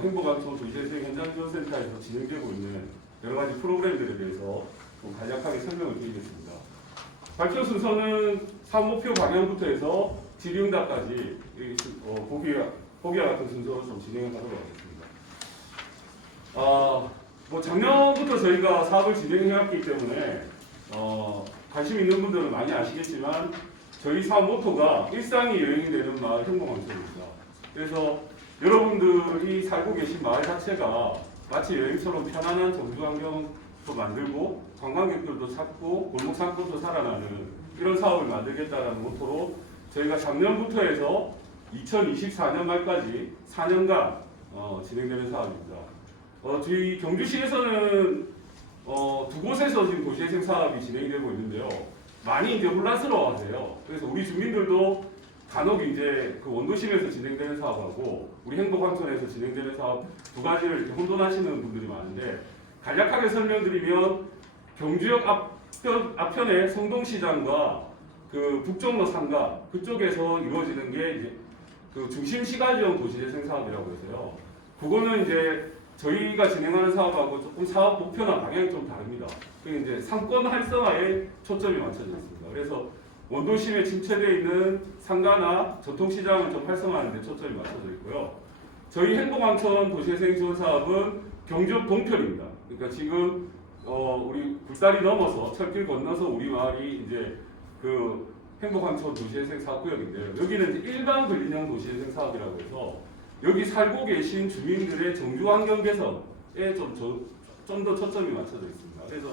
행복감소 도시재생 현장지원센터에서 진행되고 있는 여러 가지 프로그램들에 대해서 간략하게 설명을 드리겠습니다. 발표 순서는 사업목표 방향부터 해서 질의응답까지 보기와 같은 순서로 좀 진행을 하도록 하겠습니다. 작년부터 저희가 사업을 진행해왔기 때문에 관심 있는 분들은 많이 아시겠지만 저희 사업 모토가 일상이 여행이 되는 마을 행복항소입니다. 그래서 여러분들이 살고 계신 마을 자체가 마치 여행처럼 편안한 정주 환경도 만들고 관광객들도 찾고 골목 상권도 살아나는 이런 사업을 만들겠다는 모토로 저희가 작년부터 해서 2024년 말까지 4년간 진행되는 사업입니다. 저희 경주시에서는 두 곳에서 지금 도시재생 사업이 진행이 되고 있는데요. 많이 이제 혼란스러워하세요. 그래서 우리 주민들도 간혹 이제 그 원도심에서 진행되는 사업하고 우리 행복항천에서 진행되는 사업 두 가지를 이렇게 혼돈하시는 분들이 많은데, 간략하게 설명드리면 경주역 앞편에 성동시장과 그 북종로 상가 그쪽에서 이루어지는 게 이제 그 중심시가지형 도시재생 사업이라고 해서요. 그거는 이제 저희가 진행하는 사업하고 조금 사업 목표나 방향이 좀 다릅니다. 그게 이제 상권 활성화에 초점이 맞춰져 있습니다. 그래서 원도심에 침체되어 있는 상가나 전통시장을 좀 활성화하는 데 초점이 맞춰져 있고요. 저희 행복항천 도시재생 지원 사업은 경주역 동편입니다. 그러니까 지금 우리 굴다리 넘어서 철길 건너서 우리 마을이 이제 그 행복항천 도시재생 사업구역인데요. 여기는 이제 일반 근린형 도시재생 사업이라고 해서 여기 살고 계신 주민들의 정주 환경 개선에 좀 더 초점이 맞춰져 있습니다. 그래서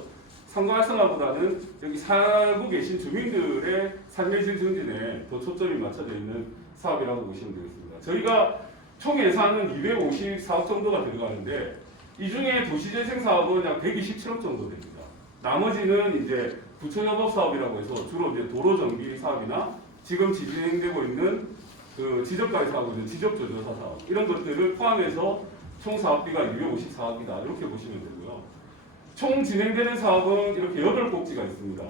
상가 활성화보다는 여기 살고 계신 주민들의 삶의 질 증진에 더 초점이 맞춰져 있는 사업이라고 보시면 되겠습니다. 저희가 총 예산은 254억 정도가 들어가는데 이 중에 도시재생 사업은 약 127억 정도 됩니다. 나머지는 이제 부처협업 사업이라고 해서 주로 이제 도로 정비 사업이나 지금 진행되고 있는 그 지적까지 하고 있는 지적조조사 사업 이런 것들을 포함해서 총 사업비가 254억이다 이렇게 보시면 되고요. 총 진행되는 사업은 이렇게 8꼭지가 있습니다.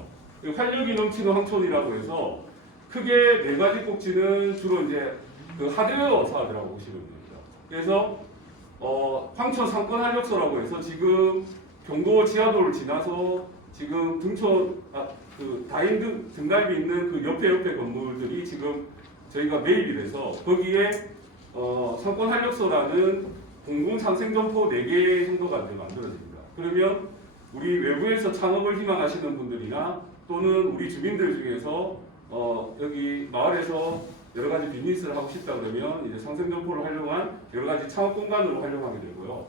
활력이 넘치는 황촌이라고 해서 크게 4가지 꼭지는 주로 이제 그 하드웨어 사업이라고 보시면 됩니다. 그래서 황촌 상권 활력소라고 해서 지금 경도 지하도를 지나서 지금 등촌 그 다인 등갈비 있는 그 옆에 건물들이 지금 저희가 매입이 돼서 거기에 상권 활력소라는 공공상생점포 4개 정도가 만들어집니다. 그러면 우리 외부에서 창업을 희망하시는 분들이나 또는 우리 주민들 중에서 여기 마을에서 여러 가지 비즈니스를 하고 싶다 그러면 이제 상생점포를 활용한 여러 가지 창업 공간으로 활용하게 되고요.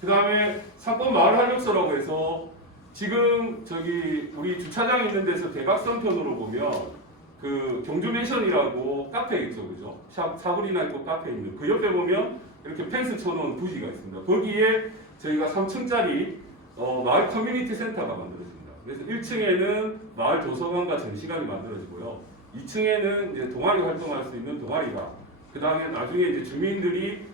그 다음에 상권 마을 활력소라고 해서 지금 저기 우리 주차장 있는 데서 대각선 편으로 보면 그 경주맨션이라고 카페 있죠, 그죠? 사브리나 있고 카페 있는 그 옆에 보면 이렇게 펜스 쳐놓은 부지가 있습니다. 거기에 저희가 3층짜리 마을 커뮤니티 센터가 만들어집니다. 그래서 1층에는 마을 도서관과 전시관이 만들어지고요. 2층에는 이제 동아리 활동할 수 있는 동아리가, 그 다음에 나중에 이제 주민들이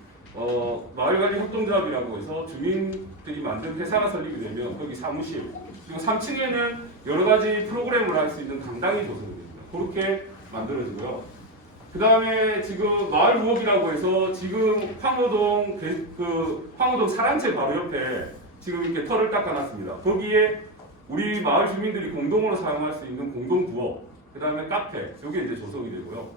마을관리 협동조합이라고 해서 주민들이 만든 회사가 설립이 되면 거기 사무실, 그리고 3층에는 여러 가지 프로그램을 할 수 있는 강당이 조성됩니다. 그렇게 만들어지고요. 그 다음에 지금 마을 우업이라고 해서 지금 황호동 사랑채 바로 옆에 지금 이렇게 털을 닦아놨습니다. 거기에 우리 마을 주민들이 공동으로 사용할 수 있는 공동부업, 그 다음에 카페, 이게 이제 조성이 되고요.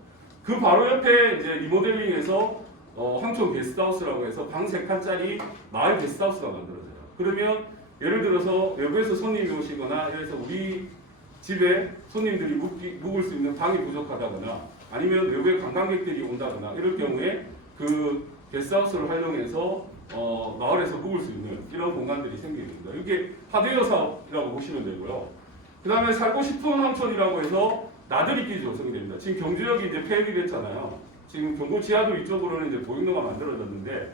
그 바로 옆에 이제 리모델링해서 황촌 게스트하우스라고 해서 방 3칸짜리 마을 게스트하우스가 만들어져요. 그러면 예를 들어서 외부에서 손님이 오시거나 해서 우리 집에 손님들이 묵을 수 있는 방이 부족하다거나 아니면 외부의 관광객들이 온다거나 이럴 경우에 그 게스트하우스를 활용해서 마을에서 묵을 수 있는 이런 공간들이 생기게 됩니다. 이게 하드웨어 사업이라고 보시면 되고요. 그 다음에 살고 싶은 황촌이라고 해서 나들이길 조성이 됩니다. 지금 경주역이 이제 폐역이 됐잖아요. 지금 경고 지하도 이쪽으로는 이제 보행로가 만들어졌는데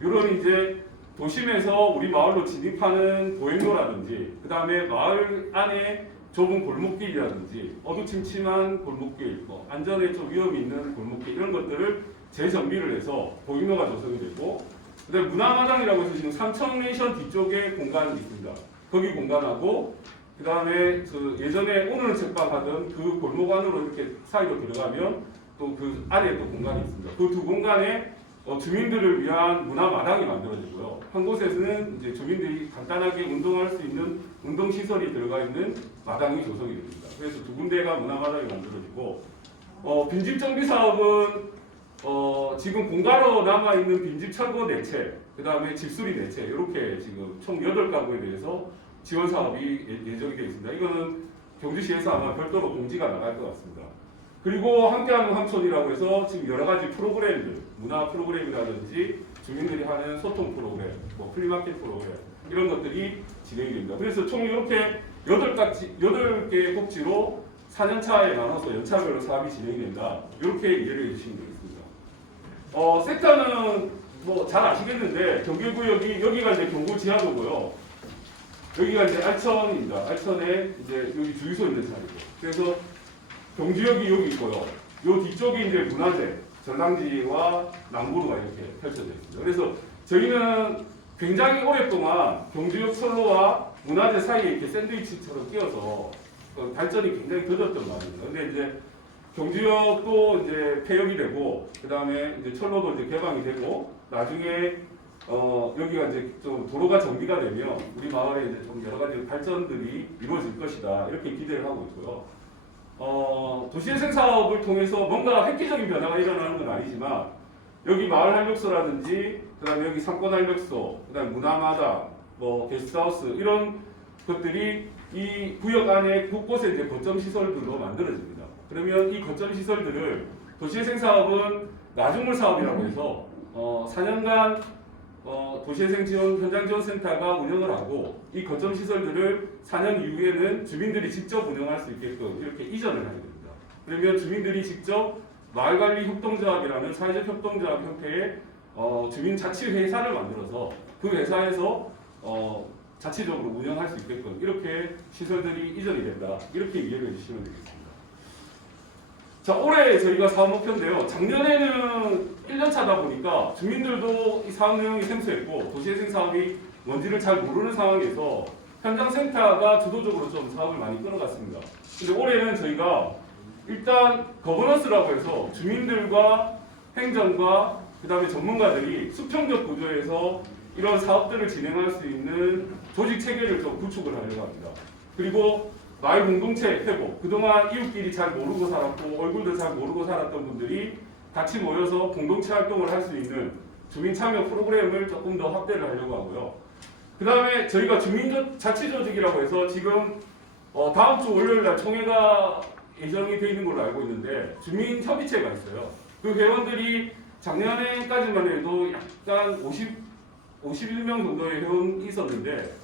이런 이제 도심에서 우리 마을로 진입하는 보행로라든지 그 다음에 마을 안에 좁은 골목길이라든지 어두침침한 골목길, 안전에 좀 위험이 있는 골목길 이런 것들을 재정비를 해서 보행로가 조성이 되고, 그다음에 문화마당이라고 해서 지금 삼청맨션 뒤쪽에 공간이 있습니다. 거기 공간하고 그 다음에 그 예전에 오늘은 책방 하던 그 골목 안으로 이렇게 사이로 들어가면 또 그 안에 또 공간이 있습니다. 그 두 공간에 주민들을 위한 문화 마당이 만들어지고요. 한 곳에서는 이제 주민들이 간단하게 운동할 수 있는 운동 시설이 들어가 있는 마당이 조성이 됩니다. 그래서 두 군데가 문화 마당이 만들어지고 빈집 정비 사업은 지금 공가로 남아 있는 빈집 철거 내체, 그 다음에 집수리 내체 이렇게 지금 총 8가구에 대해서 지원 사업이 예정이 되어 있습니다. 이거는 경주시에서 아마 별도로 공지가 나갈 것 같습니다. 그리고 함께하는 황촌이라고 해서 지금 여러 가지 프로그램들, 문화 프로그램이라든지 주민들이 하는 소통 프로그램, 뭐 플리마켓 프로그램 이런 것들이 진행이 됩니다. 그래서 총 이렇게 8개 꼭지로 4년차에 나눠서 연차별로 사업이 진행이 된다. 이렇게 이해를 해주시면 되겠습니다. 섹터는 뭐 잘 아시겠는데 경기구역이 여기가 이제 경구 지하도고요. 여기가 이제 알천입니다. 알천에 이제 여기 주유소 있는 자리고. 그래서 경주역이 여기 있고요. 요 뒤쪽이 이제 문화재, 전랑지와 남구루가 이렇게 펼쳐져 있습니다. 그래서 저희는 굉장히 오랫동안 경주역 선로와 문화재 사이에 이렇게 샌드위치처럼 끼어서 발전이 굉장히 더뎠던 말입니다. 근데 이제 경주역도 이제 폐역이 되고, 그 다음에 이제 철로도 이제 개방이 되고, 나중에 여기가 이제 좀 도로가 정비가 되면 우리 마을에 이제 좀 여러 가지 발전들이 이루어질 것이다. 이렇게 기대를 하고 있고요. 도시재생 사업을 통해서 뭔가 획기적인 변화가 일어나는 건 아니지만 여기 마을 한력소라든지 그다음에 여기 상권 한력소, 그다음에 문화마당, 뭐 게스트하우스 이런 것들이 이 구역 안에 곳곳에 이제 거점 시설들로 만들어집니다. 그러면 이 거점 시설들을 도시재생 사업은 나중물 사업이라고 해서 4년간 도시재생 지원 현장 지원 센터가 운영을 하고 이 거점 시설들을 4년 이후에는 주민들이 직접 운영할 수 있게끔 이렇게 이전을 하게 됩니다. 그러면 주민들이 직접 마을관리협동조합이라는 사회적 협동조합 형태의 주민자치회사를 만들어서 그 회사에서 자체적으로 운영할 수 있게끔 이렇게 시설들이 이전이 된다. 이렇게 이해를 해주시면 되겠습니다. 자, 올해 저희가 사업 목표인데요. 작년에는 1년차다 보니까 주민들도 이 사업 내용이 생소했고 도시재생 사업이 뭔지를 잘 모르는 상황에서 현장센터가 주도적으로 좀 사업을 많이 끌어갔습니다. 근데 올해는 저희가 일단 거버넌스라고 해서 주민들과 행정과 그 다음에 전문가들이 수평적 구조에서 이런 사업들을 진행할 수 있는 조직 체계를 좀 구축을 하려고 합니다. 그리고 마을 공동체 회복, 그동안 이웃끼리 잘 모르고 살았고 얼굴도 잘 모르고 살았던 분들이 같이 모여서 공동체 활동을 할 수 있는 주민 참여 프로그램을 조금 더 확대를 하려고 하고요. 그 다음에 저희가 주민자치조직이라고 해서 지금 다음 주 월요일날 총회가 예정이 되어 있는 걸로 알고 있는데 주민협의체가 있어요. 그 회원들이 작년에까지만 해도 약간 51명 정도의 회원이 있었는데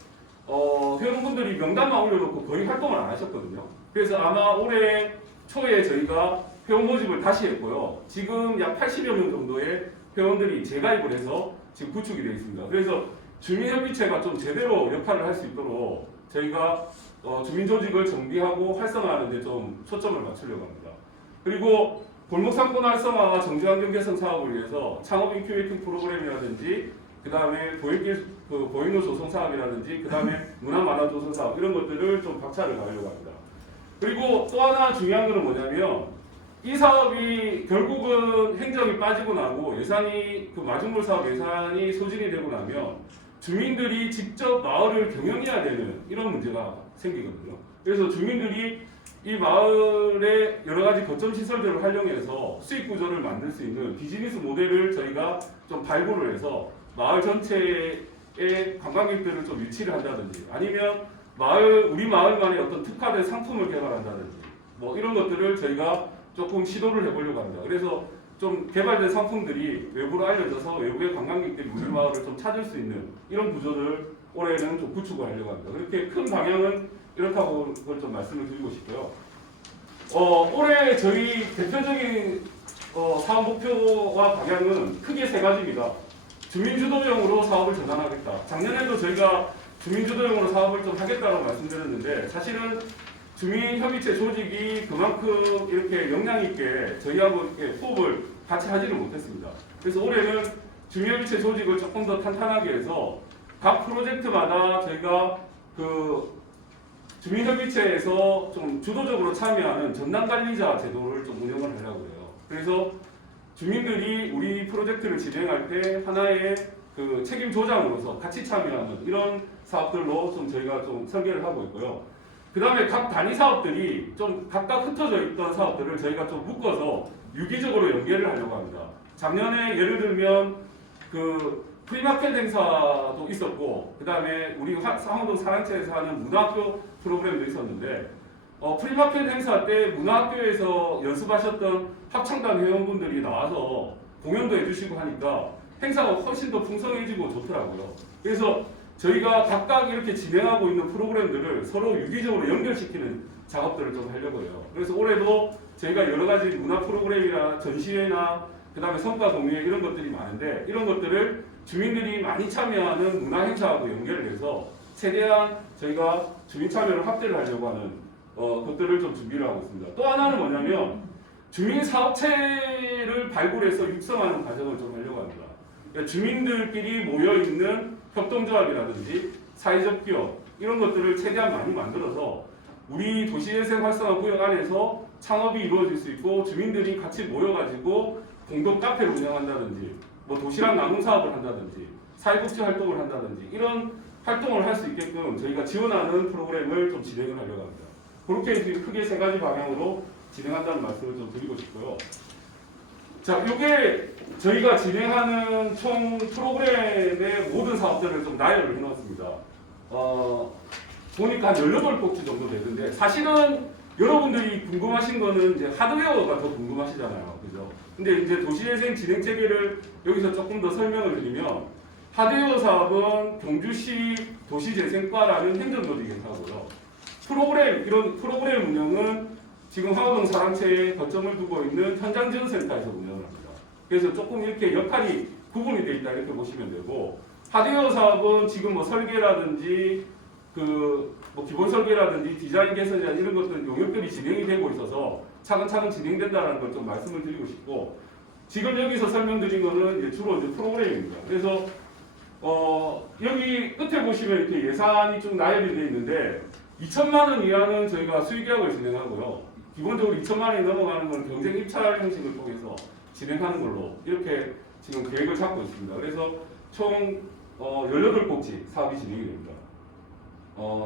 회원분들이 명단만 올려놓고 거의 활동을 안 하셨거든요. 그래서 아마 올해 초에 저희가 회원 모집을 다시 했고요. 지금 약 80여 명 정도의 회원들이 재가입을 해서 지금 구축이 되어 있습니다. 그래서 주민협의체가 좀 제대로 역할을 할 수 있도록 저희가 주민조직을 정비하고 활성화하는 데 좀 초점을 맞추려고 합니다. 그리고 골목상권 활성화와 정지환경 개선 사업을 위해서 창업 인큐베이팅 프로그램이라든지 그 다음에 보행로 조성 사업이라든지 그 다음에 문화만화 조성 사업 이런 것들을 좀 박차를 가하려고 합니다. 그리고 또 하나 중요한 것은 뭐냐면 이 사업이 결국은 행정이 빠지고 나고 예산이 그 마중물 사업 예산이 소진이 되고 나면 주민들이 직접 마을을 경영해야 되는 이런 문제가 생기거든요. 그래서 주민들이 이 마을의 여러 가지 거점 시설들을 활용해서 수익 구조를 만들 수 있는 비즈니스 모델을 저희가 좀 발굴을 해서 마을 전체의 관광객들을 좀 유치를 한다든지 아니면 우리 마을만의 어떤 특화된 상품을 개발한다든지 뭐 이런 것들을 저희가 조금 시도를 해보려고 합니다. 그래서 좀 개발된 상품들이 외부로 알려져서 외국의 관광객들이 우리 마을을 좀 찾을 수 있는 이런 구조를 올해는 좀 구축을 하려고 합니다. 그렇게 큰 방향은 이렇다고 그걸 좀 말씀을 드리고 싶고요. 올해 저희 대표적인 사업 목표와 방향은 크게 3가지입니다. 주민주도형으로 사업을 전환하겠다. 작년에도 저희가 주민주도형으로 사업을 좀 하겠다고 말씀드렸는데 사실은 주민협의체 조직이 그만큼 이렇게 역량 있게 저희하고 이렇게 호흡을 같이 하지는 못했습니다. 그래서 올해는 주민협의체 조직을 조금 더 탄탄하게 해서 각 프로젝트마다 저희가 그 주민협의체에서 좀 주도적으로 참여하는 전담관리자 제도를 좀 운영을 하려고 해요. 그래서 주민들이 우리 프로젝트를 진행할 때 하나의 그 책임 조장으로서 같이 참여하는 이런 사업들로 좀 저희가 좀 설계를 하고 있고요. 그 다음에 각 단위 사업들이 좀 각각 흩어져 있던 사업들을 저희가 좀 묶어서 유기적으로 연계를 하려고 합니다. 작년에 예를 들면 그 프리마켓 행사도 있었고, 그 다음에 우리 상호동 사랑채에서 하는 문화학교 프로그램도 있었는데, 프리마켓 행사 때 문화학교에서 연습하셨던 합창단 회원분들이 나와서 공연도 해주시고 하니까 행사가 훨씬 더 풍성해지고 좋더라고요. 그래서 저희가 각각 이렇게 진행하고 있는 프로그램들을 서로 유기적으로 연결시키는 작업들을 좀 하려고 해요. 그래서 올해도 저희가 여러 가지 문화 프로그램이나 전시회나 그 다음에 성과 공유회 이런 것들이 많은데, 이런 것들을 주민들이 많이 참여하는 문화 행사하고 연결을 해서 최대한 저희가 주민 참여를 확대를 하려고 하는 것들을 좀 준비를 하고 있습니다. 또 하나는 뭐냐면 주민 사업체를 발굴해서 육성하는 과정을 좀 하려고 합니다. 그러니까 주민들끼리 모여 있는 협동조합이라든지 사회적 기업 이런 것들을 최대한 많이 만들어서 우리 도시재생 활성화 구역 안에서 창업이 이루어질 수 있고, 주민들이 같이 모여가지고 공동 카페를 운영한다든지 뭐 도시락 나눔 사업을 한다든지 사회복지 활동을 한다든지 이런 활동을 할 수 있게끔 저희가 지원하는 프로그램을 좀 진행을 하려고 합니다. 그렇게 크게 세 가지 방향으로 진행한다는 말씀을 좀 드리고 싶고요. 자, 이게 저희가 진행하는 총 프로그램의 모든 사업들을 좀 나열을 해놓았습니다. 보니까 한 18꼭지 정도 되는데, 사실은 여러분들이 궁금하신 거는 이제 하드웨어가 더 궁금하시잖아요. 그죠? 근데 이제 도시재생 진행 체계를 여기서 조금 더 설명을 드리면, 하드웨어 사업은 경주시 도시재생과라는 행정조직에서 하고요. 이런 프로그램 운영은 지금 상호동 사랑채에 거점을 두고 있는 현장지원센터에서 운영을 합니다. 그래서 조금 이렇게 역할이 구분이 되어 있다 이렇게 보시면 되고, 하드웨어 사업은 지금 뭐 설계라든지 뭐 기본 설계라든지 디자인 개선이나 이런 것들 용역들이 진행이 되고 있어서 차근차근 진행된다는 걸 좀 말씀을 드리고 싶고, 지금 여기서 설명드린 거는 이제 주로 이제 프로그램입니다. 그래서 여기 끝에 보시면 이렇게 예산이 좀 나열이 되어 있는데 2천만 원 이하는 저희가 수의계약을 진행하고요. 기본적으로 2천만 원이 넘어가는 건 경쟁 입찰 형식을 통해서 진행하는 걸로 이렇게 지금 계획을 잡고 있습니다. 그래서 총 18꼭지 사업이 진행이 됩니다.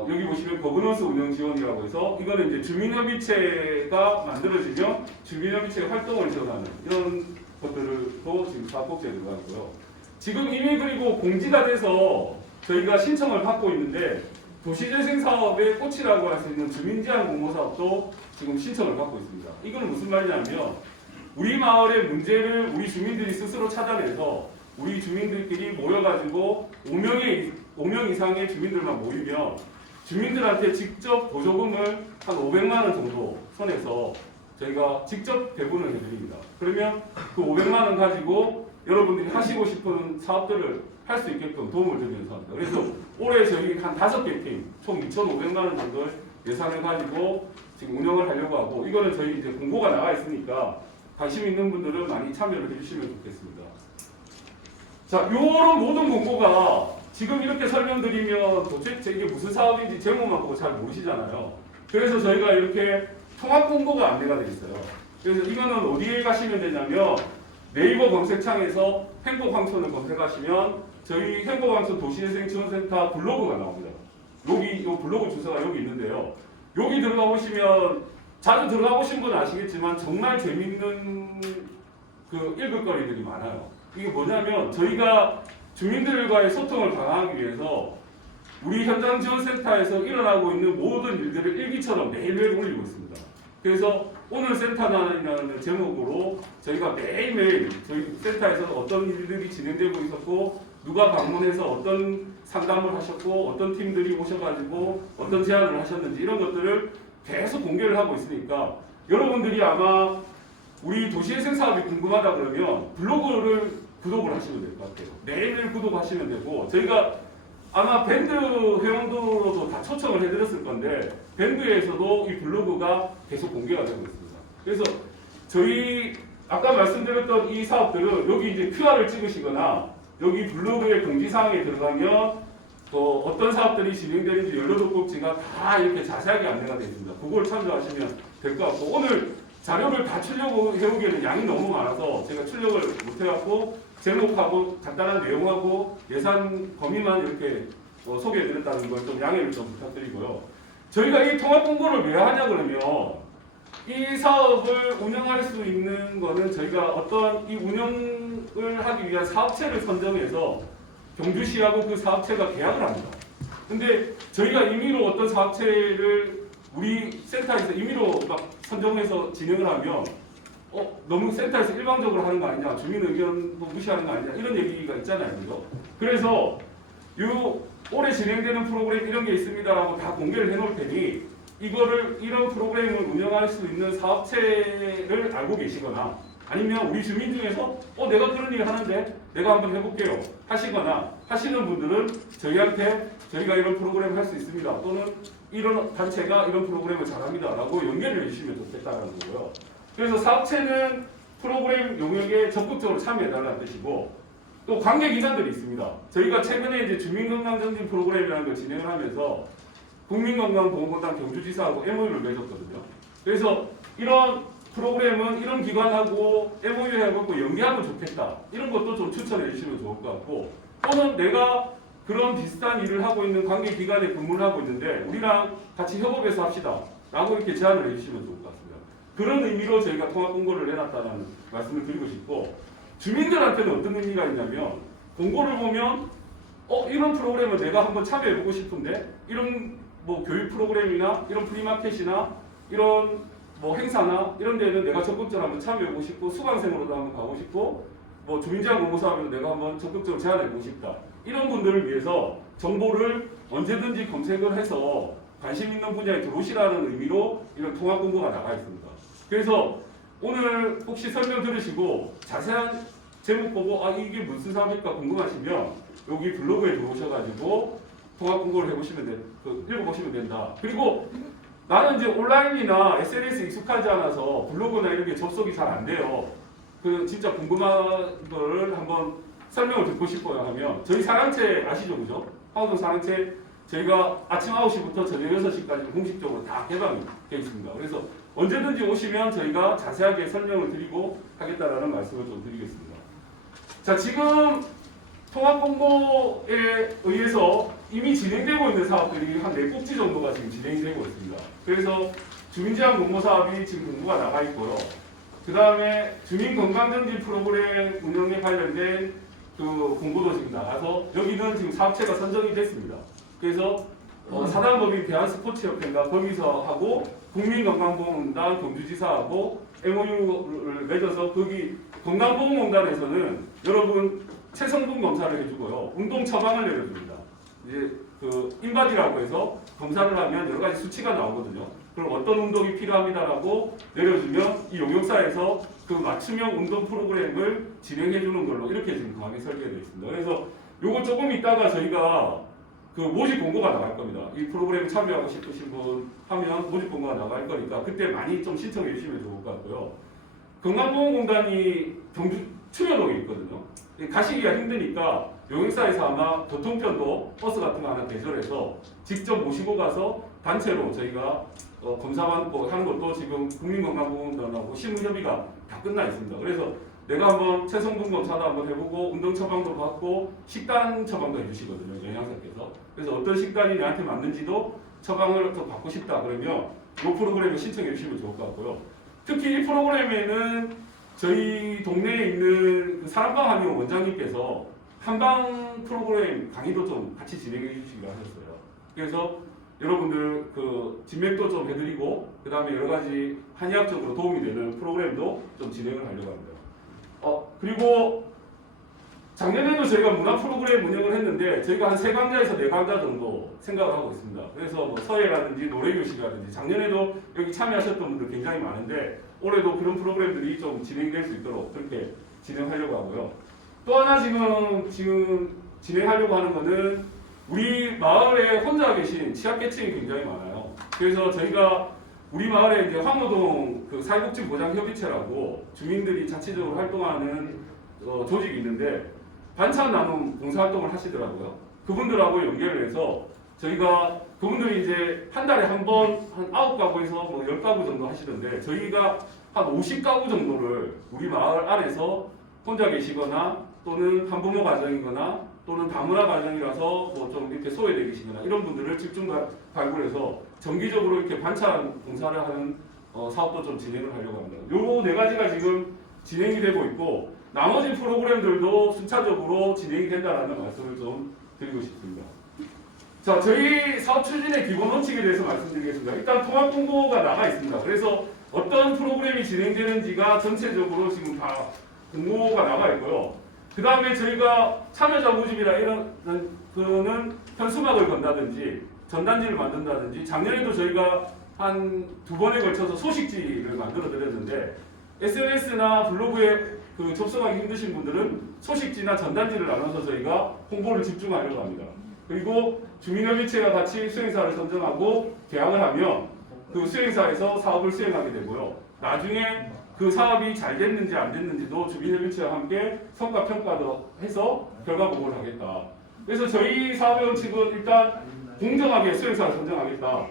여기 보시면 거버넌스 운영 지원이라고 해서 이거는 이제 주민협의체가 만들어지면 주민협의체 활동을 지원하는 이런 것들도 지금 사업복지에 들어가 있고요. 지금 이미 그리고 공지가 돼서 저희가 신청을 받고 있는데, 도시재생 사업의 꽃이라고 할 수 있는 주민제한 공모 사업도 지금 신청을 받고 있습니다. 이거는 무슨 말이냐면 우리 마을의 문제를 우리 주민들이 스스로 찾아내서 우리 주민들끼리 모여가지고 5명 이상의 주민들만 모이면 주민들한테 직접 보조금을 한 500만 원 정도 손에서 저희가 직접 배분을 해드립니다. 그러면 그 500만 원 가지고 여러분들이 하시고 싶은 사업들을 할 수 있게끔 도움을 드리는 사업입니다. 그래서 올해 저희 한 5개 팀, 총 2,500만 원 정도의 예산을 가지고 지금 운영을 하려고 하고, 이거는 저희 이제 공고가 나가 있으니까 관심 있는 분들은 많이 참여를 해주시면 좋겠습니다. 자, 요런 모든 공고가 지금 이렇게 설명드리면 도대체 이게 무슨 사업인지 제목만 보고 잘 모르시잖아요. 그래서 저희가 이렇게 통합 공고가 안내가 되어 있어요. 그래서 이거는 어디에 가시면 되냐면 네이버 검색창에서 행복황천을 검색하시면 저희 행복황천 도시재생지원센터 블로그가 나옵니다. 이 블로그 주소가 여기 있는데요. 여기 들어가 보시면 자주 들어가 보신 분은 아시겠지만 정말 재밌는 읽을 거리들이 많아요. 이게 뭐냐면 저희가 주민들과의 소통을 강화하기 위해서 우리 현장지원센터에서 일어나고 있는 모든 일들을 일기처럼 매일매일 올리고 있습니다. 그래서 오늘 센터단이라는 제목으로 저희가 매일매일 저희 센터에서 어떤 일들이 진행되고 있었고, 누가 방문해서 어떤 상담을 하셨고, 어떤 팀들이 오셔가지고 어떤 제안을 하셨는지 이런 것들을 계속 공개를 하고 있으니까, 여러분들이 아마 우리 도시재생 사업이 궁금하다 그러면 블로그를 구독을 하시면 될 것 같아요. 매일매일 구독하시면 되고, 저희가 아마 밴드 회원도로도 다 초청을 해드렸을 건데 밴드에서도 이 블로그가 계속 공개가 되고 있습니다. 그래서 저희 아까 말씀드렸던 이 사업들은 여기 이제 QR을 찍으시거나 여기 블로그의 공지사항에 들어가면 또 어떤 사업들이 진행되는지 18꼭지가 다 이렇게 자세하게 안내가 되어 있습니다. 그걸 참조하시면 될 것 같고, 오늘 자료를 다 해오기에는 양이 너무 많아서 제가 출력을 못해갖고 제목하고 간단한 내용하고 예산 범위만 이렇게 소개해드렸다는 걸 좀 양해를 좀 부탁드리고요. 저희가 이 통합 공고를 왜 하냐 그러면 이 사업을 운영할 수 있는 거는 저희가 어떤 이 운영을 하기 위한 사업체를 선정해서 경주시하고 그 사업체가 계약을 합니다. 근데 저희가 임의로 어떤 사업체를 우리 센터에서 임의로 막 선정해서 진행을 하면 너무 센터에서 일방적으로 하는 거 아니냐, 주민 의견도 무시하는 거 아니냐 이런 얘기가 있잖아요, 그죠? 그래서 올해 진행되는 프로그램 이런 게 있습니다라고 다 공개를 해놓을 테니 이런 프로그램을 운영할 수 있는 사업체를 알고 계시거나 아니면 우리 주민 중에서 내가 그런 일 하는데 내가 한번 해볼게요 하시거나 하시는 분들은 저희한테 저희가 이런 프로그램을 할 수 있습니다 또는 이런 단체가 이런 프로그램을 잘합니다 라고 연결을 해주시면 좋겠다는 거고요. 그래서 사업체는 프로그램 용역에 적극적으로 참여해달라는 뜻이고 또 관계기관들이 있습니다. 저희가 최근에 이제 주민건강정진 프로그램이라는 걸 진행을 하면서 국민건강보건공단 경주지사하고 MOU를 맺었거든요. 그래서 이런 프로그램은 이런 기관하고 MOU 해갖고 연계하면 좋겠다. 이런 것도 좀 추천해 주시면 좋을 것 같고 또는 내가 그런 비슷한 일을 하고 있는 관계기관에 근무를 하고 있는데 우리랑 같이 협업해서 합시다. 라고 이렇게 제안을 해주시면 좋을 것 같습니다. 그런 의미로 저희가 통합공고를 해놨다는 말씀을 드리고 싶고 주민들한테는 어떤 의미가 있냐면 공고를 보면 이런 프로그램을 내가 한번 참여해보고 싶은데 이런 뭐 교육 프로그램이나 이런 프리마켓이나 이런 뭐 행사나 이런 데는 내가 적극적으로 한번 참여해보고 싶고 수강생으로도 한번 가고 싶고 뭐 주민제한 공모사업에도 내가 한번 적극적으로 제안해보고 싶다. 이런 분들을 위해서 정보를 언제든지 검색을 해서 관심 있는 분야에 들어오시라는 의미로 이런 통합 공고가 나가 있습니다. 그래서 오늘 혹시 설명 들으시고 자세한 제목 보고 이게 무슨 사업일까 궁금하시면 여기 블로그에 들어오셔가지고 통합 공고를 읽어보시면 된다. 그리고 나는 이제 온라인이나 SNS 익숙하지 않아서 블로그나 이런 게 접속이 잘 안 돼요. 진짜 궁금한 거를 한번 설명을 듣고 싶어요 하면 저희 사랑채 아시죠, 그죠? 화우동 사랑채 저희가 아침 9시부터 저녁 6시까지 공식적으로 다 개방이 되어 있습니다. 그래서 언제든지 오시면 저희가 자세하게 설명을 드리고 하겠다라는 말씀을 좀 드리겠습니다. 자, 지금 통합공고에 의해서 이미 진행되고 있는 사업들이 한 4꼭지 정도가 지금 진행이 되고 있습니다. 그래서 주민제한 공모 사업이 지금 공고가 나가 있고요. 그 다음에 주민건강정진 프로그램 운영에 관련된 그 공고도 지금 나가서 여기는 지금 사업체가 선정이 됐습니다. 그래서 사단법인 대한스포츠협회인가 거기서 하고 국민건강보험공단 경주지사하고 MOU를 맺어서 거기 건강보험공단에서는 여러분 체성분 검사를 해주고요. 운동 처방을 내려줍니다. 이제 인바디라고 해서 검사를 하면 여러 가지 수치가 나오거든요. 그럼 어떤 운동이 필요합니다라고 내려주면 이 용역사에서 그 맞춤형 운동 프로그램을 진행해주는 걸로 이렇게 지금 강하게 설계되어 있습니다. 그래서 요거 조금 있다가 저희가 모집 공고가 나갈 겁니다. 이 프로그램에 참여하고 싶으신 분 하면 모집 공고가 나갈 거니까 그때 많이 좀 신청해 주시면 좋을 것 같고요. 건강보험공단이 경주 충여동에 있거든요. 가시기가 힘드니까 용역사에서 아마 교통편도 버스 같은 거 하나 대절해서 직접 모시고 가서 단체로 저희가 검사받고 하는 것도 지금 국민건강보험공단하고 실무협의가 다 끝나 있습니다. 그래서 내가 한번 체성분 검사도 한번 해보고 운동 처방도 받고 식단 처방도 해주시거든요, 영양사께서. 그래서 어떤 식단이 내한테 맞는지도 처방을 더 받고 싶다 그러면 이 프로그램을 신청해 주시면 좋을 것 같고요. 특히 이 프로그램에는 저희 동네에 있는 사람방 한의원 원장님께서 한방 프로그램 강의도 좀 같이 진행해 주시기로 하셨어요. 그래서 여러분들 진맥도 좀 해드리고 그 다음에 여러 가지 한의학적으로 도움이 되는 프로그램도 좀 진행을 하려고 합니다. 그리고 작년에도 저희가 문화 프로그램 운영을 했는데 저희가 한 3강좌에서 4강좌 정도 생각을 하고 있습니다. 그래서 뭐 서예라든지 노래교실이라든지 작년에도 여기 참여하셨던 분들 굉장히 많은데 올해도 그런 프로그램들이 좀 진행될 수 있도록 그렇게 진행하려고 하고요. 또 하나 지금 진행하려고 하는 거는 우리 마을에 혼자 계신 취약계층이 굉장히 많아요. 그래서 저희가 우리 마을에 이제 황호동 사회복지보장협의체라고 주민들이 자체적으로 활동하는 조직이 있는데 반찬 나눔 봉사활동을 하시더라고요. 그분들하고 연결을 해서 저희가 그분들이 이제 한 달에 한 번 한 9가구에서 뭐 10가구 정도 하시던데 저희가 한 50가구 정도를 우리 마을 안에서 혼자 계시거나 또는 한부모 가정이거나 또는 다문화 가정이라서 뭐 좀 이렇게 소외되어 계시거나 이런 분들을 집중 발굴해서 정기적으로 이렇게 반찬 봉사를 하는 사업도 좀 진행을 하려고 합니다. 요 네 가지가 지금 진행이 되고 있고 나머지 프로그램들도 순차적으로 진행이 된다는 말씀을 좀 드리고 싶습니다. 자, 저희 사업 추진의 기본 원칙에 대해서 말씀드리겠습니다. 일단 통합 공고가 나가 있습니다. 그래서 어떤 프로그램이 진행되는지가 전체적으로 지금 다 공고가 나가 있고요. 그 다음에 저희가 참여자 모집이라 이런 거는 현수막을 건다든지 전단지를 만든다든지 작년에도 저희가 한 2번에 걸쳐서 소식지를 만들어 드렸는데 SNS나 블로그에 그 접속하기 힘드신 분들은 소식지나 전단지를 나눠서 저희가 홍보를 집중하려고 합니다. 그리고 주민협의체가 같이 수행사를 선정하고 계약을 하면 그 수행사에서 사업을 수행하게 되고요. 나중에 그 사업이 잘 됐는지 안 됐는지도 주민협의체와 함께 성과 평가도 해서 결과 보고를 하겠다. 그래서 저희 사업의 원칙은 일단 공정하게 수행사를 선정하겠다.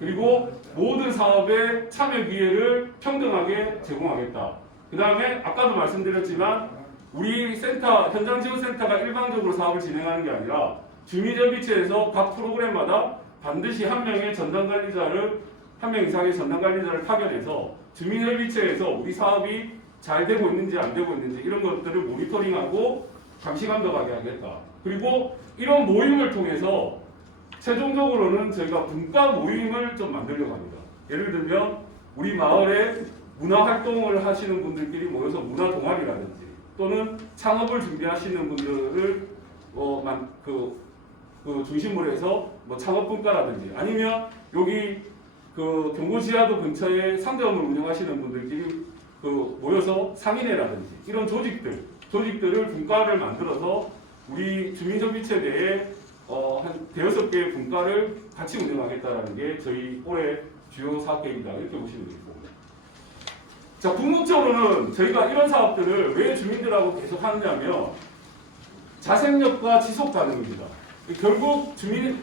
그리고 모든 사업의 참여 기회를 평등하게 제공하겠다. 그 다음에 아까도 말씀드렸지만 우리 센터, 현장지원센터가 일방적으로 사업을 진행하는 게 아니라 주민협의체에서 각 프로그램마다 반드시 한 명의 전담관리자를, 한 명 이상의 전담관리자를 파견해서 주민협의체에서 우리 사업이 잘 되고 있는지 안 되고 있는지 이런 것들을 모니터링하고 감시 감독하게 하겠다. 그리고 이런 모임을 통해서 최종적으로는 저희가 분과 모임을 좀 만들려고 합니다. 예를 들면 우리 마을에 문화 활동을 하시는 분들끼리 모여서 문화 동아리라든지 또는 창업을 준비하시는 분들을 중심으로 해서 뭐 창업 분과라든지 아니면 여기 그 경고지하도 근처에 상점을 운영하시는 분들끼리 모여서 상인회라든지 이런 조직들을 분과를 만들어서 우리 주민협의체 내에 한 5개의 분과를 같이 운영하겠다라는 게 저희 올해 주요 사업 계획이다 이렇게 보시면 되겠습니다. 자, 궁극적으로는 저희가 이런 사업들을 왜 주민들하고 계속 하느냐면 자생력과 지속 가능입니다. 결국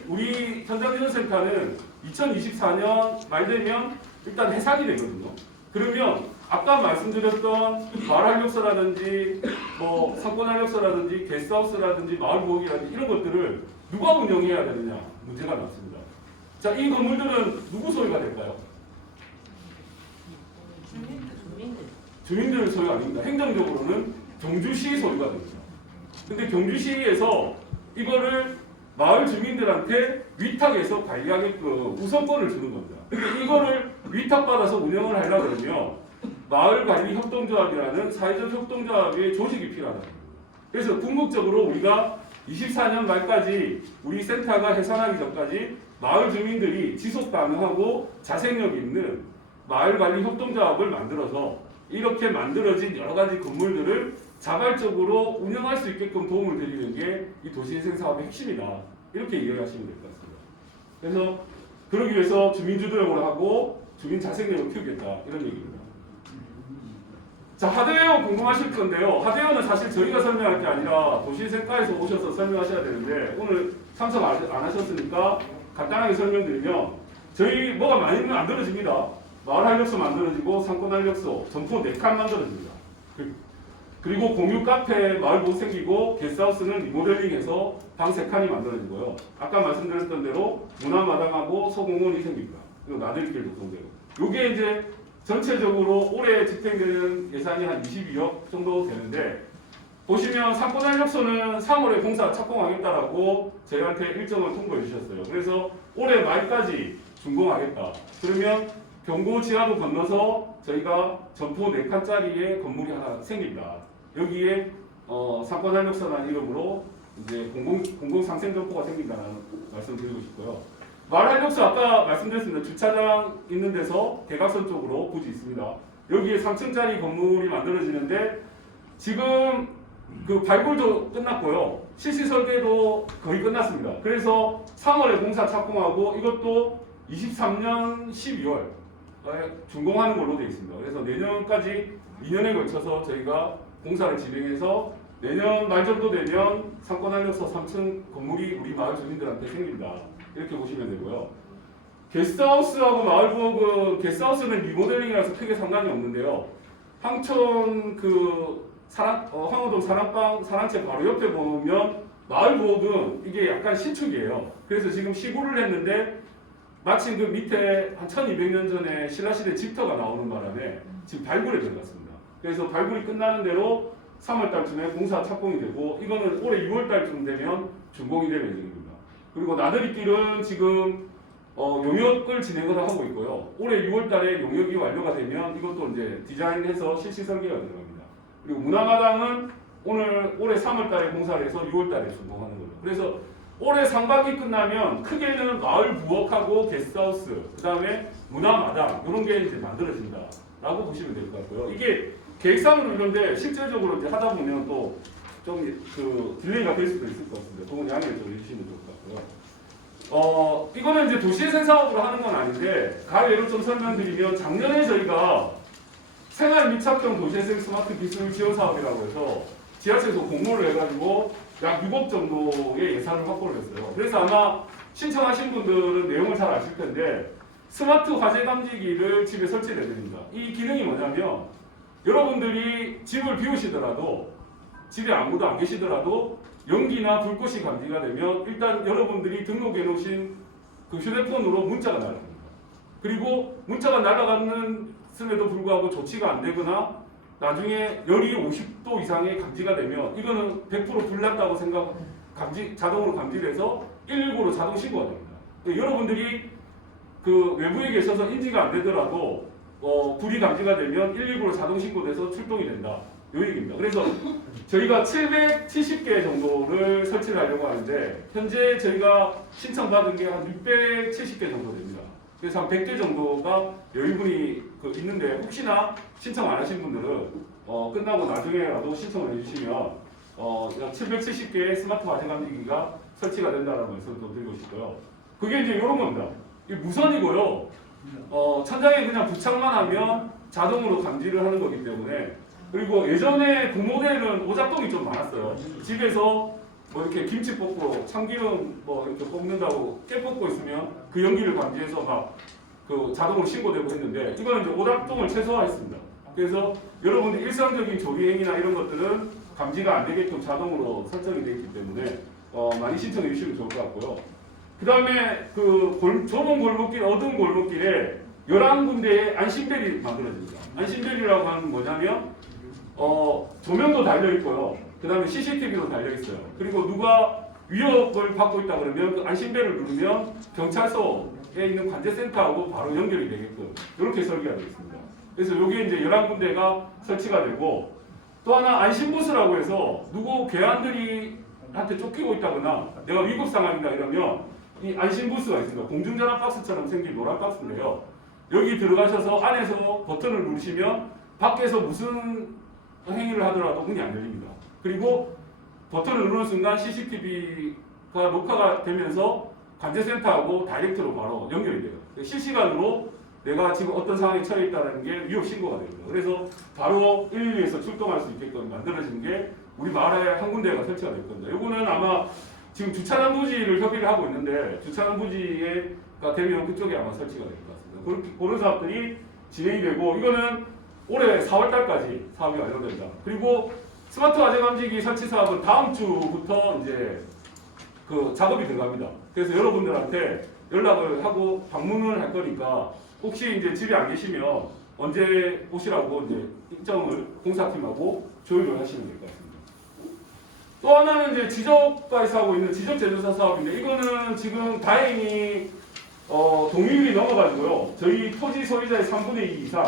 우리 현장지원센터는 2024년 말 되면 일단 해산이 되거든요. 그러면 아까 말씀드렸던 마을활력소라든지 뭐 상권활력소라든지 게스트하우스라든지 마을보호기라든지 이런 것들을 누가 운영해야 되느냐 문제가 나왔습니다. 자, 이 건물들은 누구 소유가 될까요? 주민들 소유 아닙니다. 행정적으로는 경주시 소유가 됩니다. 근데 경주시에서 이거를 마을 주민들한테 위탁해서 관리하게끔 우선권을 주는 겁니다. 근데 이거를 위탁받아서 운영을 하려고 그러면 마을관리협동조합이라는 사회적 협동조합의 조직이 필요하다. 그래서 궁극적으로 우리가 24년 말까지 우리 센터가 해산하기 전까지 마을 주민들이 지속 가능하고 자생력 있는 마을관리협동조합을 만들어서 이렇게 만들어진 여러 가지 건물들을 자발적으로 운영할 수 있게끔 도움을 드리는 게 이 도시재생 사업의 핵심이다. 이렇게 이해하시면 될 것 같습니다. 그래서 그러기 위해서 주민주도력을 하고 주민 자생력을 키우겠다. 이런 얘기입니다. 자, 하드웨어 궁금하실 건데요. 하드웨어는 사실 저희가 설명할 게 아니라 도시재생과에서 오셔서 설명하셔야 되는데 오늘 참석 안 하셨으니까 간단하게 설명드리면 저희 뭐가 많이 만들어집니다. 마을활력소 만들어지고 상권활력소, 점포 4칸 만들어집니다. 그리고 공유 카페, 마을보호 생기고 게스트하우스는 리모델링해서 방 3칸이 만들어지고요. 아까 말씀드렸던 대로 문화마당하고 소공원이 생깁니다. 그리고 나들길 조성되고. 이게 이제 전체적으로 올해 집행되는 예산이 한 22억 정도 되는데 보시면 상권활력소는 3월에 공사 착공하겠다라고 저희한테 일정을 통보해 주셨어요. 그래서 올해 말까지 준공하겠다. 그러면 경고지하도 건너서 저희가 점포 4칸짜리의 건물이 하나 생깁니다. 여기에 상권활력소라는 이름으로 이제 공공상생점포가 생긴다는 말씀 드리고 싶고요. 마을활력소 아까 말씀드렸습니다. 주차장 있는 데서 대각선 쪽으로 부지 있습니다. 여기에 3층짜리 건물이 만들어지는데 지금 그 발굴도 끝났고요. 실시 설계도 거의 끝났습니다. 그래서 3월에 공사 착공하고 이것도 23년 12월 준공하는 걸로 되어 있습니다. 그래서 내년까지 2년에 걸쳐서 저희가 공사를 진행해서 내년 말 정도 되면 상권활력소 3층 건물이 우리 마을 주민들한테 생긴다. 이렇게 보시면 되고요. 게스트하우스하고 마을부엌은 게스트하우스는 리모델링이라서 크게 상관이 없는데요. 황천 황호동 사랑채 바로 옆에 보면 마을부엌은 이게 약간 신축이에요. 그래서 지금 시구를 했는데 마침 그 밑에 한 1200년 전에 신라시대 집터가 나오는 바람에 지금 발굴에 들어갔습니다. 그래서 발굴이 끝나는 대로 3월달쯤에 공사 착공이 되고 이거는 올해 6월달쯤 되면 준공이 될 예정입니다. 그리고 나들이길은 지금 용역을 진행을 하고 있고요. 올해 6월달에 용역이 완료가 되면 이것도 이제 디자인해서 실시 설계가 들어갑니다. 그리고 문화마당은 올해 3월달에 공사를 해서 6월달에 준공하는 거죠. 그래서 올해 상반기 끝나면 크게는 마을 부엌하고 게스트하우스, 그 다음에 문화마당 이런 게 이제 만들어진다라고 보시면 될 것 같고요. 이게 계획상으로 이런데 실질적으로 이제 하다 보면 또 좀 딜레이가 될 수도 있을 것 같습니다. 그건 양해를 좀 해주시면 좋을 것 같고요. 이거는 이제 도시재생 사업으로 하는 건 아닌데 가례로 좀 설명드리면 작년에 저희가 생활 밀착형 도시재생 스마트 기술 지원 사업이라고 해서 지하철에서 공모를 해가지고 약 6억 정도의 예산을 확보를 했어요. 그래서 아마 신청하신 분들은 내용을 잘 아실 텐데 스마트 화재 감지기를 집에 설치를 해드립니다. 이 기능이 뭐냐면 여러분들이 집을 비우시더라도 집에 아무도 안 계시더라도 연기나 불꽃이 감지가 되면 일단 여러분들이 등록해 놓으신 그 휴대폰으로 문자가 날아갑니다. 그리고 문자가 날아갔음에도 불구하고 조치가 안 되거나 나중에 열이 50도 이상의 감지가 되면 이거는 100% 불났다고 자동으로 감지돼서 119로 자동 신고가 됩니다. 여러분들이 그 외부에 계셔서 인지가 안 되더라도 불이 감지가 되면 119로 자동 신고돼서 출동이 된다. 요 얘기입니다. 그래서 저희가 770개 정도를 설치를 하려고 하는데 현재 저희가 신청받은 게 한 670개 정도 됩니다. 그래서 한 100개 정도가 여유분이 있는데 혹시나 신청 안 하신 분들은 끝나고 나중에라도 신청을 해주시면 770개의 스마트 화재 감지기가 설치가 된다는 말씀을 좀 드리고 싶고요. 그게 이제 이런 겁니다. 이게 무선이고요. 천장에 그냥 부착만 하면 자동으로 감지를 하는 거기 때문에 그리고 예전에 그 모델은 오작동이 좀 많았어요. 집에서 뭐 이렇게 김치 볶고 참기름 뭐 이렇게 볶는다고 깨 볶고 있으면 그 연기를 감지해서 막 그 자동으로 신고되고 했는데 이거는 이제 오작동을 최소화했습니다. 그래서 여러분들 일상적인 조리 행위나 이런 것들은 감지가 안 되게끔 자동으로 설정이 되어 있기 때문에 많이 신청해 주시면 좋을 것 같고요. 그 다음에 좁은 골목길, 어두운 골목길에 11군데의 안심벨이 만들어집니다. 안심벨이라고 하는 뭐냐면 조명도 달려 있고요. 그 다음에 CCTV도 달려 있어요. 그리고 누가 위협을 받고 있다 그러면 그 안심벨을 누르면 경찰서에 있는 관제센터하고 바로 연결이 되게끔 이렇게 설계가 되어 있습니다. 그래서 여기에 이제 11군데가 설치가 되고 또 하나 안심부스라고 해서 누구 괴한들이한테 쫓기고 있다거나 내가 위급 상황이다 이러면 이 안심부스가 있습니다. 공중전화 박스처럼 생긴 노란 박스인데요. 여기 들어가셔서 안에서 버튼을 누르시면 밖에서 무슨 행위를 하더라도 문이 안 열립니다. 그리고 버튼을 누르는 순간 CCTV가 녹화가 되면서 관제센터하고 다이렉트로 바로 연결이 돼요. 실시간으로 내가 지금 어떤 상황에 처해 있다는 게 위협 신고가 됩니다. 그래서 바로 112에서 출동할 수 있게끔 만들어진 게 우리 마을에 한 군데가 설치가 될 겁니다. 이거는 아마 지금 주차장 부지를 협의를 하고 있는데 주차장 부지가 되면 그쪽에 아마 설치가 될 것 같습니다. 그런 사업들이 진행이 되고 이거는 올해 4월달까지 사업이 완료된다. 그리고 스마트 화재 감지기 설치 사업은 다음 주부터 이제 그 작업이 들어갑니다. 그래서 여러분들한테 연락을 하고 방문을 할 거니까 혹시 이제 집에 안 계시면 언제 오시라고 이제 일정을 공사팀하고 조율을 하시면 될 것 같습니다. 또 하나는 이제 지적과에서 하고 있는 지적제조사 사업인데 이거는 지금 다행히 동의율이 넘어가지고요. 저희 토지 소유자의 3분의 2 이상,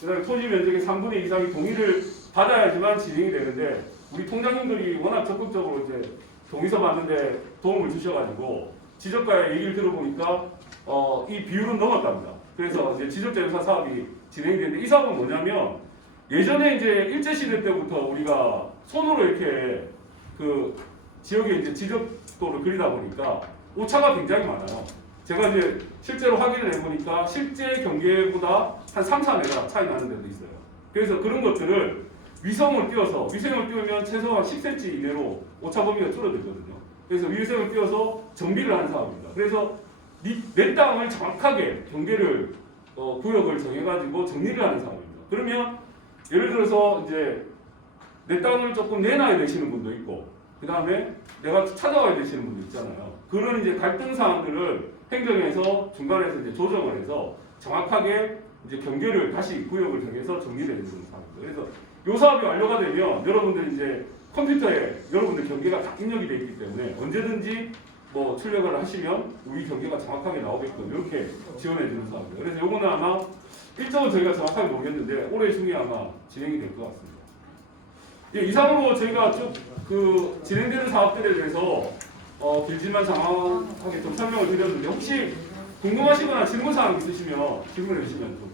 그다음에 토지 면적의 3분의 2 이상이 동의를 받아야지만 진행이 되는데 우리 통장님들이 워낙 적극적으로 이제 동의서 받는데 도움을 주셔가지고 지적과의 얘기를 들어보니까 이 비율은 넘었답니다. 그래서 이제 지적제조사 사업이 진행이 되는데 이 사업은 뭐냐면 예전에 이제 일제시대 때부터 우리가 손으로 이렇게 그 지역에 이제 지적도를 그리다 보니까 오차가 굉장히 많아요. 제가 이제 실제로 확인을 해보니까 실제 경계보다 한 3, 4m 차이 나는 데도 있어요. 그래서 그런 것들을 위성을 띄우면 최소한 10cm 이내로 오차 범위가 줄어들거든요. 그래서 위성을 띄워서 정비를 하는 사업입니다. 그래서 내 땅을 정확하게 경계를 구역을 정해가지고 정리를 하는 사업입니다. 그러면 예를 들어서 이제 내 땅을 조금 내놔야 되시는 분도 있고, 그 다음에 내가 찾아와야 되시는 분도 있잖아요. 그런 이제 갈등 사항들을 행정에서 중간에서 이제 조정을 해서 정확하게 이제 경계를 다시 구역을 정해서 정리를 해주는 사업입니다. 그래서 이 사업이 완료가 되면 여러분들 이제 컴퓨터에 여러분들 경계가 다 입력이 되어 있기 때문에 언제든지 뭐 출력을 하시면 우리 경계가 정확하게 나오게끔 이렇게 지원해주는 사업입니다. 그래서 이거는 아마 일정은 저희가 정확하게 모르겠는데 올해 중에 아마 진행이 될 것 같습니다. 예, 이상으로 저희가 쭉 그 진행되는 사업들에 대해서 길지만 장황하게 좀 설명을 드렸는데 혹시 궁금하시거나 질문사항 있으시면 질문해 주시면 좀